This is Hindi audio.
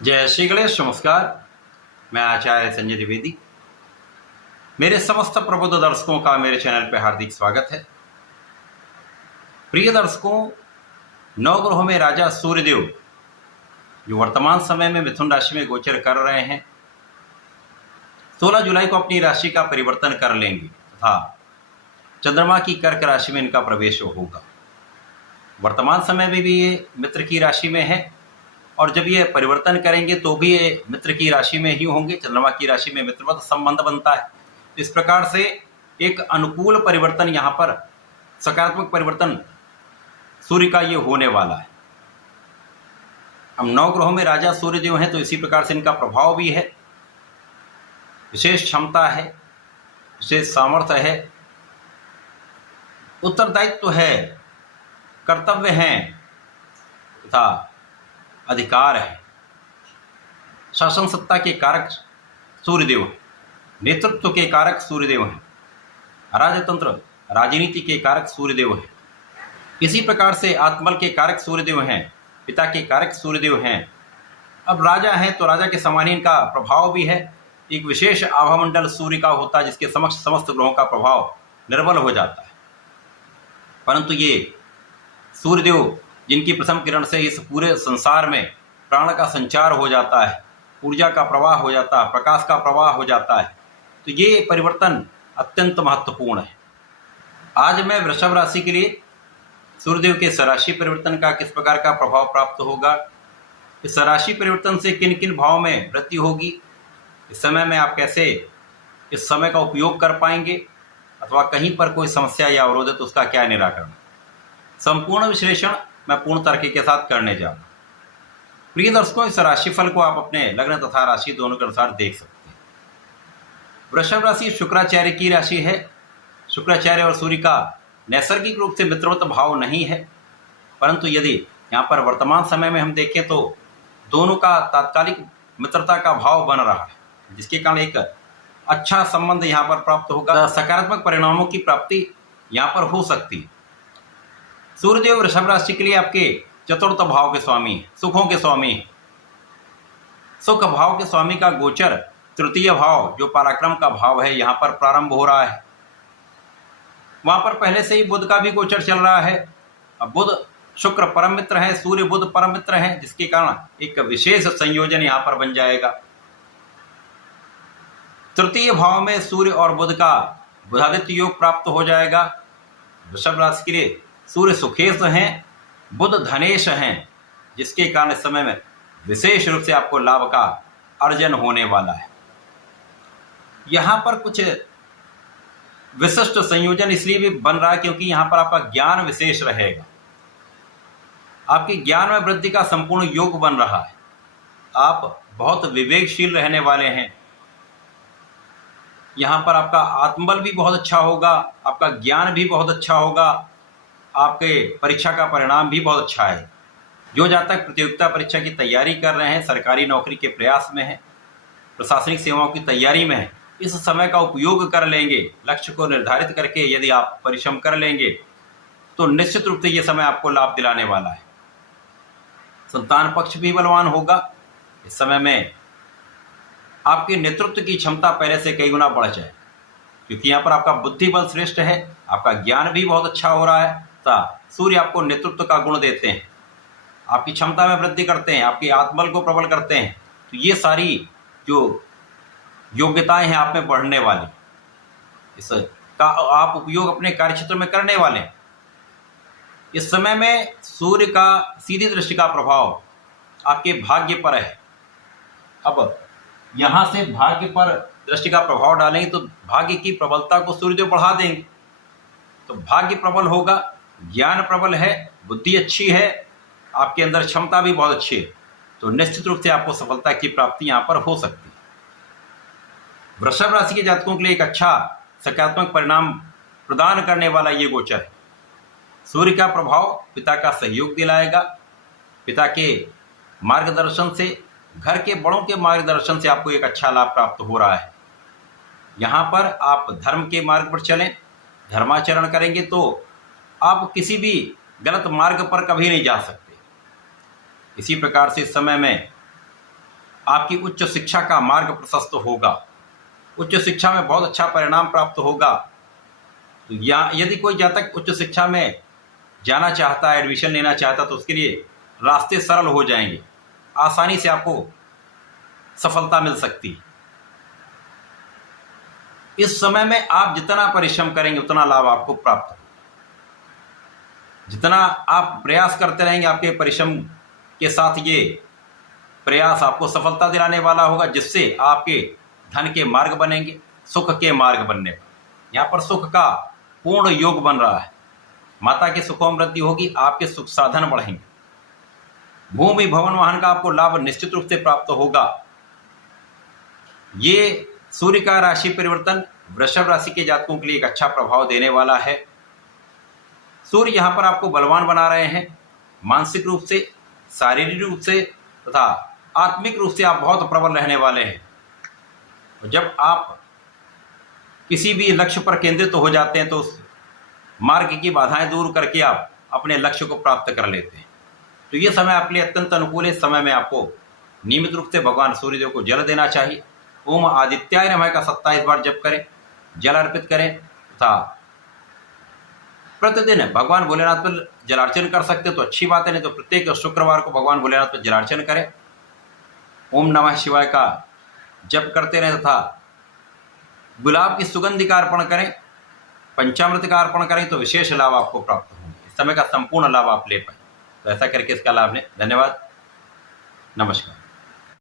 जय श्री गणेश। नमस्कार। मैं आचार्य संजय द्विवेदी। मेरे समस्त प्रबुद्ध दर्शकों का मेरे चैनल पर हार्दिक स्वागत है। प्रिय दर्शकों, नवग्रहों में राजा सूर्यदेव जो वर्तमान समय में मिथुन राशि में गोचर कर रहे हैं, 16 जुलाई को अपनी राशि का परिवर्तन कर लेंगे तथा चंद्रमा की कर्क राशि में इनका प्रवेश होगा। वर्तमान समय में भी ये मित्र की राशि में है और जब ये परिवर्तन करेंगे तो भी ये मित्र की राशि में ही होंगे। चंद्रमा की राशि में मित्रवत संबंध बनता है। इस प्रकार से एक अनुकूल परिवर्तन, यहाँ पर सकारात्मक परिवर्तन सूर्य का ये होने वाला है। हम 9 ग्रहों में राजा सूर्यदेव हैं, तो इसी प्रकार से इनका प्रभाव भी है, विशेष क्षमता है, विशेष सामर्थ्य है, उत्तरदायित्व है, कर्तव्य हैं तथा अधिकार है। शासन सत्ता के कारक सूर्यदेव हैं, नेतृत्व के कारक सूर्यदेव हैं, राजतंत्र राजनीति के कारक सूर्यदेव हैं। इसी प्रकार से आत्मबल के कारक सूर्यदेव हैं, पिता के कारक सूर्यदेव हैं। अब राजा हैं तो राजा के समान ही इनका प्रभाव भी है। एक विशेष आभामंडल सूर्य का होता है जिसके समक्ष समस्त ग्रहों का प्रभाव निर्बल हो जाता है। परंतु ये सूर्यदेव जिनकी प्रथम किरण से इस पूरे संसार में प्राण का संचार हो जाता है, ऊर्जा का प्रवाह हो जाता है, प्रकाश का प्रवाह हो जाता है, तो ये परिवर्तन अत्यंत महत्वपूर्ण है। आज मैं वृषभ राशि के लिए सूर्यदेव के सराशि परिवर्तन का किस प्रकार का प्रभाव प्राप्त होगा, इस सराशि परिवर्तन से किन किन भाव में वृद्धि होगी, इस समय में आप कैसे इस समय का उपयोग कर पाएंगे अथवा कहीं पर कोई समस्या या अवरोध है तो उसका क्या निराकरण, संपूर्ण विश्लेषण मैं पूर्ण तर्क के साथ करने जा रहा हूं। प्रिय दर्शकों, इस राशिफल को आप अपने लग्न तथा राशि दोनों के अनुसार देख सकते हैं। वृषभ राशि शुक्राचार्य की राशि है। शुक्राचार्य और सूर्य का नैसर्गिक रूप से मित्रवत भाव नहीं है, परंतु यदि यहाँ पर वर्तमान समय में हम देखें तो दोनों का तात्कालिक मित्रता का भाव बन रहा है, जिसके कारण एक अच्छा संबंध यहाँ पर प्राप्त होगा। सकारात्मक परिणामों की प्राप्ति यहाँ पर हो सकती है। सूर्यदेव वृषभ राशि के लिए आपके चतुर्थ भाव के स्वामी, सुखों के स्वामी, सुख भाव के स्वामी का गोचर तृतीय भाव जो पराक्रम का भाव है यहाँ पर प्रारंभ हो रहा है। वहां पर पहले से ही बुध का भी गोचर चल रहा है। अब बुध शुक्र परम मित्र है, सूर्य बुध परम मित्र है, जिसके कारण एक विशेष संयोजन यहाँ पर बन जाएगा। तृतीय भाव में सूर्य और बुध का बुधादित्य योग प्राप्त हो जाएगा। वृषभ राशि के लिए सूर्य सुखेश हैं, बुध धनेश हैं, जिसके कारण इस समय में विशेष रूप से आपको लाभ का अर्जन होने वाला है। यहाँ पर कुछ विशिष्ट संयोजन इसलिए भी बन रहा है क्योंकि यहाँ पर आपका ज्ञान विशेष रहेगा। आपके ज्ञान में वृद्धि का संपूर्ण योग बन रहा है। आप बहुत विवेकशील रहने वाले हैं। यहाँ पर आपका आत्मबल भी बहुत अच्छा होगा, आपका ज्ञान भी बहुत अच्छा होगा, आपके परीक्षा का परिणाम भी बहुत अच्छा है। जो जातक प्रतियोगिता परीक्षा की तैयारी कर रहे हैं, सरकारी नौकरी के प्रयास में हैं, प्रशासनिक सेवाओं की तैयारी में हैं, इस समय का उपयोग कर लेंगे। लक्ष्य को निर्धारित करके यदि आप परिश्रम कर लेंगे तो निश्चित रूप से ये समय आपको लाभ दिलाने वाला है। संतान पक्ष भी बलवान होगा। इस समय में आपके नेतृत्व की क्षमता पहले से कई गुना बढ़ जाए, क्योंकि यहाँ पर आपका बुद्धि बल श्रेष्ठ है, आपका ज्ञान भी बहुत अच्छा हो रहा है। सूर्य आपको नेतृत्व का गुण देते हैं, आपकी क्षमता में वृद्धि करते हैं, आपकी आत्मबल को प्रबल करते हैं। तो ये सारी जो योग्यताएं हैं आप में बढ़ने वाली, इसका आप उपयोग अपने कार्यक्षेत्र में करने वाले। इस समय में सूर्य का सीधी दृष्टि का प्रभाव आपके भाग्य पर है। अब यहाँ से भाग्य पर दृष्टि का प्रभाव डालेंगे तो भाग्य की प्रबलता को सूर्यदेव बढ़ा देंगे। तो भाग्य प्रबल होगा, ज्ञान प्रबल है, बुद्धि अच्छी है, आपके अंदर क्षमता भी बहुत अच्छी है, तो निश्चित रूप से आपको सफलता की प्राप्ति यहाँ पर हो सकती है। वृषभ राशि के जातकों के लिए एक अच्छा सकारात्मक परिणाम प्रदान करने वाला ये गोचर है। सूर्य का प्रभाव पिता का सहयोग दिलाएगा। पिता के मार्गदर्शन से, घर के बड़ों के मार्गदर्शन से आपको एक अच्छा लाभ प्राप्त हो रहा है। यहाँ पर आप धर्म के मार्ग पर चलें, धर्माचरण करेंगे तो आप किसी भी गलत मार्ग पर कभी नहीं जा सकते। इसी प्रकार से इस समय में आपकी उच्च शिक्षा का मार्ग प्रशस्त होगा, उच्च शिक्षा में बहुत अच्छा परिणाम प्राप्त होगा। तो या यदि कोई जातक उच्च शिक्षा में जाना चाहता है, एडमिशन लेना चाहता है, तो उसके लिए रास्ते सरल हो जाएंगे, आसानी से आपको सफलता मिल सकती है। इस समय में आप जितना परिश्रम करेंगे उतना लाभ आपको प्राप्त होगा। जितना आप प्रयास करते रहेंगे, आपके परिश्रम के साथ ये प्रयास आपको सफलता दिलाने वाला होगा, जिससे आपके धन के मार्ग बनेंगे, सुख के मार्ग बनने पर। यहाँ पर सुख का पूर्ण योग बन रहा है। माता के सुखों में वृद्धि होगी, आपके सुख साधन बढ़ेंगे, भूमि भवन वाहन का आपको लाभ निश्चित रूप से प्राप्त होगा। ये सूर्य का राशि परिवर्तन वृषभ राशि के जातकों के लिए एक अच्छा प्रभाव देने वाला है। सूर्य यहाँ पर आपको बलवान बना रहे हैं, मानसिक रूप से, शारीरिक रूप से तथा आत्मिक रूप से आप बहुत प्रबल रहने वाले हैं। जब आप किसी भी लक्ष्य पर केंद्रित हो जाते हैं तो उस मार्ग की बाधाएं दूर करके आप अपने लक्ष्य को प्राप्त कर लेते हैं। तो ये समय आपके लिए अत्यंत अनुकूल है। इस समय में आपको नियमित रूप से भगवान सूर्यदेव को जल देना चाहिए। ओम आदित्याय नमः का 27 बार जप करें, जल अर्पित करें तथा प्रतिदिन भगवान भोलेनाथ पर जलार्चन कर सकते हो तो अच्छी बात है, नहीं तो प्रत्येक शुक्रवार को भगवान भोलेनाथ पर जलार्चन करें। ओम नमः शिवाय का जप करते रहें तथा गुलाब की सुगंधि का अर्पण करें, पंचामृत का अर्पण करें तो विशेष लाभ आपको प्राप्त होंगे। इस समय का संपूर्ण लाभ आप ले पाए, तो ऐसा करके इसका लाभ लें। धन्यवाद, नमस्कार।